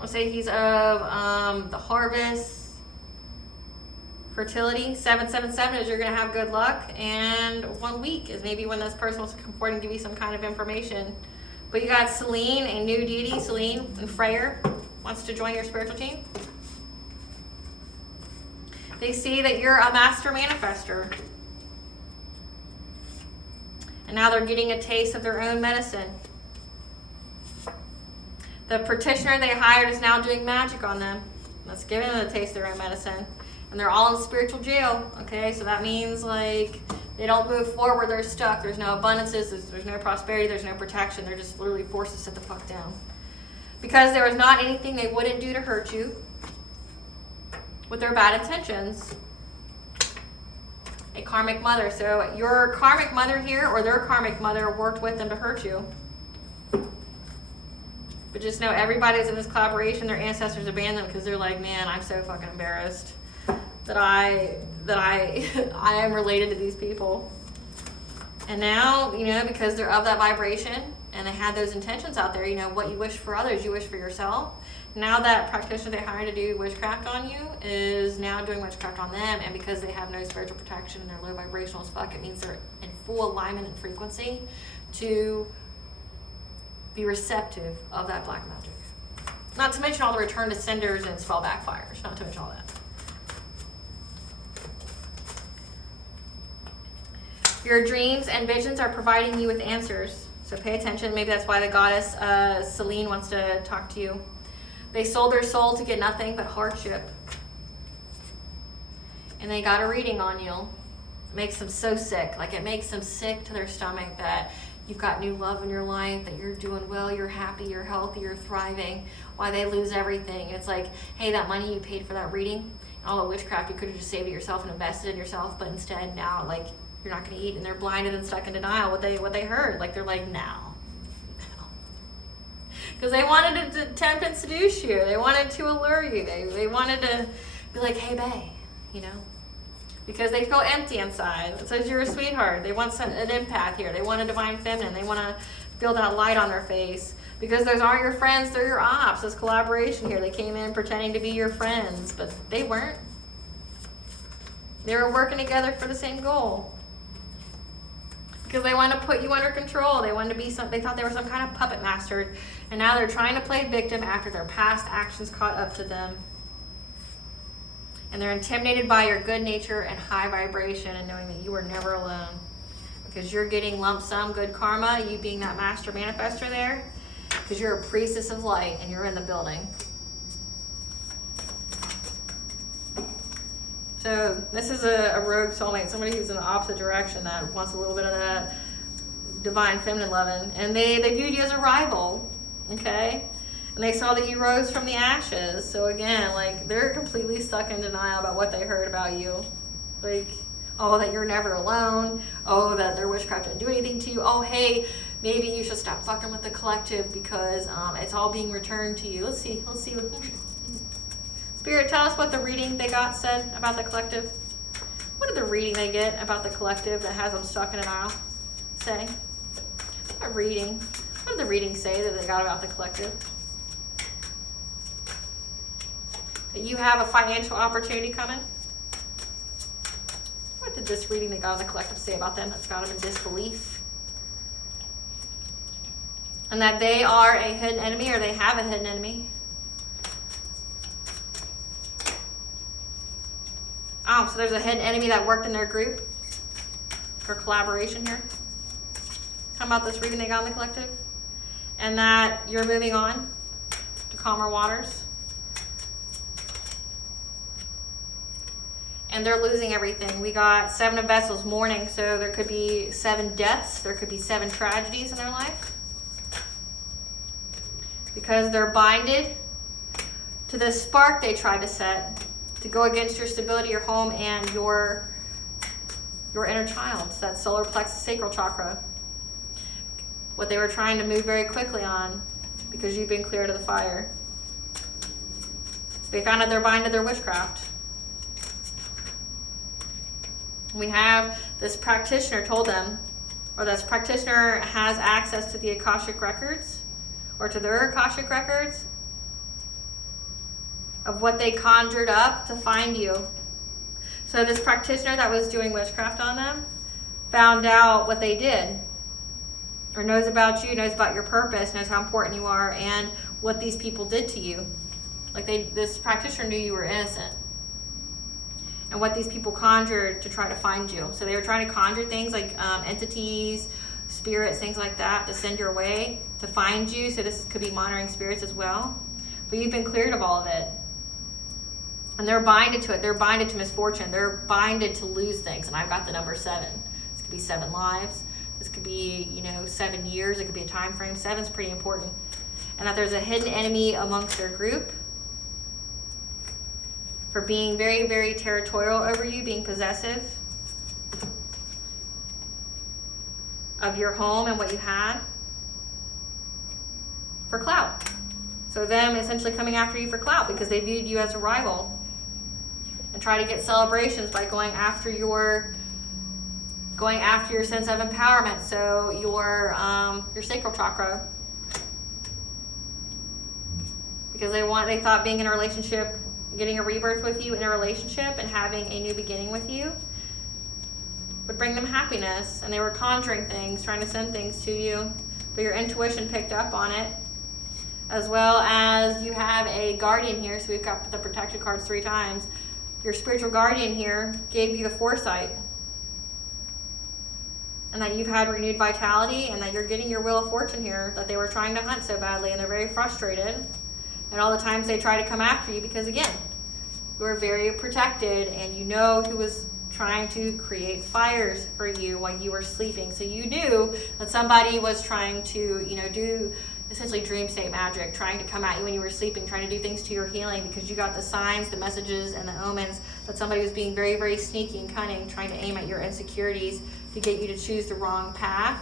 I'll say he's of the harvest. Fertility, 777 is you're going to have good luck, and 1 week is maybe when this person wants to come forward and give you some kind of information. But you got Selene, a new deity, Selene, and Freyr wants to join your spiritual team. They see that you're a master manifester. And now they're getting a taste of their own medicine. The practitioner they hired is now doing magic on them. That's giving them a taste of their own medicine. And they're all in spiritual jail, okay? So that means, like, they don't move forward, they're stuck. There's no abundances, there's no prosperity, there's no protection. They're just literally forced to sit the fuck down. Because there was not anything they wouldn't do to hurt you with their bad intentions. A karmic mother. So your karmic mother here, or their karmic mother, worked with them to hurt you. But just know everybody's in this collaboration, their ancestors abandoned them because they're like, man, I'm so fucking embarrassed that I am related to these people. And now, you know, because they're of that vibration and they had those intentions out there, you know, what you wish for others, you wish for yourself. Now that practitioner they hired to do witchcraft on you is now doing witchcraft on them, and because they have no spiritual protection and they're low vibrational as fuck, it means they're in full alignment and frequency to be receptive of that black magic. Not to mention all the return to senders and spell backfires, not to mention all that. Your dreams and visions are providing you with answers, so pay attention. Maybe that's why the goddess Selene wants to talk to you. They sold their soul to get nothing but hardship. And they got a reading on you. It makes them so sick. Like, it makes them sick to their stomach that you've got new love in your life, that you're doing well, you're happy, you're healthy, you're thriving. Why they lose everything. It's like, hey, that money you paid for that reading, all the witchcraft, you could have just saved it yourself and invested in yourself, but instead now, like, you're not going to eat, and they're blinded and stuck in denial what they heard. Like, they're like, no. Because they wanted to tempt and seduce you. They wanted to allure you. They wanted to be like, hey, bae, you know? Because they feel empty inside. It says you're a sweetheart. They want an empath here. They want a divine feminine. They want to feel that light on their face. Because those aren't your friends, they're your ops. This collaboration here. They came in pretending to be your friends, but they weren't. They were working together for the same goal. Because they wanted to put you under control. They wanted to be they thought they were some kind of puppet master. And now they're trying to play victim after their past actions caught up to them. And they're intimidated by your good nature and high vibration and knowing that you are never alone. Because you're getting lump sum good karma, you being that master manifester there. Because you're a priestess of light and you're in the building. So this is a rogue soulmate, somebody who's in the opposite direction that wants a little bit of that divine feminine loving. And they viewed you as a rival, okay? And they saw that you rose from the ashes. So again, like, they're completely stuck in denial about what they heard about you. Like, Oh, that you're never alone. Oh, that their witchcraft didn't do anything to you. Oh, hey, maybe you should stop fucking with the collective because it's all being returned to you. Let's see. Spirit, tell us what the reading they got said about the collective. What did the reading they get about the collective that has them stuck in an aisle say? What reading? What did the reading say that they got about the collective? That you have a financial opportunity coming? What did this reading they got on the collective say about them that's got them in disbelief? And that they are a hidden enemy, or they have a hidden enemy. Oh, so there's a hidden enemy that worked in their group for collaboration here. How about this reading they got in the collective? And that you're moving on to calmer waters. And they're losing everything. We got 7 of Vessels, mourning, so there could be 7 deaths. There could be 7 tragedies in their life. Because they're binded to this spark they tried to set to go against your stability, your home, and your inner child. So that solar plexus sacral chakra. What they were trying to move very quickly on because you've been cleared of the fire. They found out they're binded to their witchcraft. We have this practitioner told them, or this practitioner has access to the Akashic records, or to their Akashic records, of what they conjured up to find you. So this practitioner that was doing witchcraft on them found out what they did, or knows about you, knows about your purpose, knows how important you are, and what these people did to you. Like this practitioner knew you were innocent. And what these people conjured to try to find you. So they were trying to conjure things like entities, spirits, things like that to send your way to find you. So this could be monitoring spirits as well. But you've been cleared of all of it. And they're binded to it. They're binded to misfortune. They're binded to lose things. And I've got the number 7. This could be 7 lives. This could be, 7 years. It could be a time frame. 7 is pretty important. And that there's a hidden enemy amongst their group for being very, very territorial over you, being possessive of your home and what you had for clout. So them essentially coming after you for clout because they viewed you as a rival and try to get celebrations by going after your sense of empowerment. So your sacral chakra, because they thought being in a relationship, getting a rebirth with you in a relationship and having a new beginning with you would bring them happiness. And they were conjuring things, trying to send things to you, but your intuition picked up on it. As well as you have a guardian here, so we've got the protected cards 3 times. Your spiritual guardian here gave you the foresight, and that you've had renewed vitality, and that you're getting your wheel of fortune here that they were trying to hunt so badly, and they're very frustrated. And all the times they try to come after you because, again, you are very protected, and you know who was trying to create fires for you while you were sleeping. So you knew that somebody was trying to, do essentially dream state magic, trying to come at you when you were sleeping, trying to do things to your healing, because you got the signs, the messages, and the omens that somebody was being very, very sneaky and cunning, trying to aim at your insecurities to get you to choose the wrong path.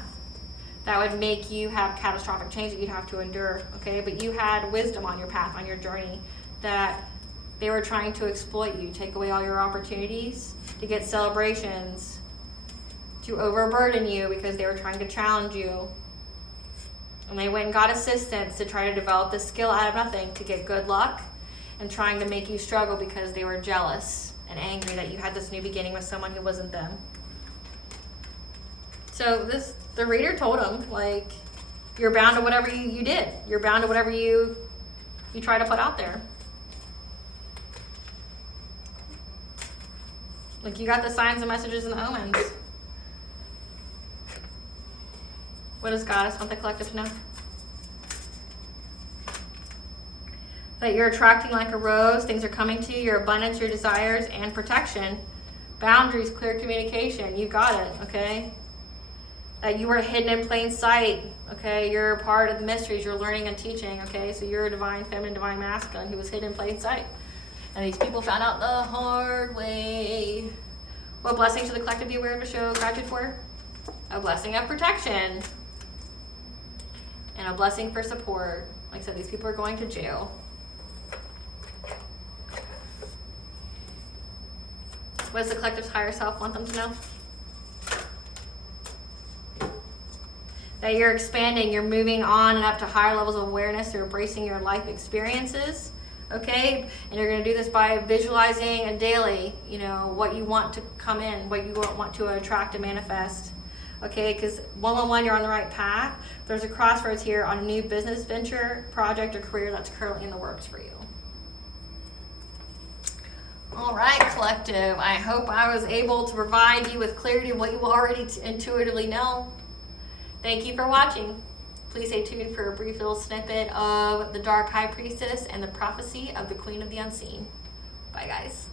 That would make you have catastrophic change that you'd have to endure, okay? But you had wisdom on your path, on your journey, that they were trying to exploit you, take away all your opportunities, to get celebrations, to overburden you because they were trying to challenge you. And they went and got assistance to try to develop this skill out of nothing to get good luck, and trying to make you struggle because they were jealous and angry that you had this new beginning with someone who wasn't them. So the reader told him, you're bound to whatever you did. You're bound to whatever you try to put out there. You got the signs and messages and the omens. What does Goddess want the collective to know? That you're attracting like a rose. Things are coming to you. Your abundance, your desires, and protection. Boundaries, clear communication. You got it, okay? That you were hidden in plain sight, okay? You're part of the mysteries. You're learning and teaching, okay? So you're a divine feminine, divine masculine who was hidden in plain sight. And these people found out the hard way What blessing should the collective be aware to show gratitude for? A blessing of protection. And a blessing for support. Like I said, these people are going to jail. What does the collective's higher self want them to know? That you're expanding, you're moving on and up to higher levels of awareness through embracing your life experiences. Okay? And you're going to do this by visualizing daily, you know, what you want to come in, what you want to attract and manifest. Okay? Because 111, you're on the right path. There's a crossroads here on a new business venture, project, or career that's currently in the works for you. All right, collective. I hope I was able to provide you with clarity of what you already intuitively know. Thank you for watching. Please stay tuned for a brief little snippet of the Dark High Priestess and the prophecy of the Queen of the Unseen. Bye, guys.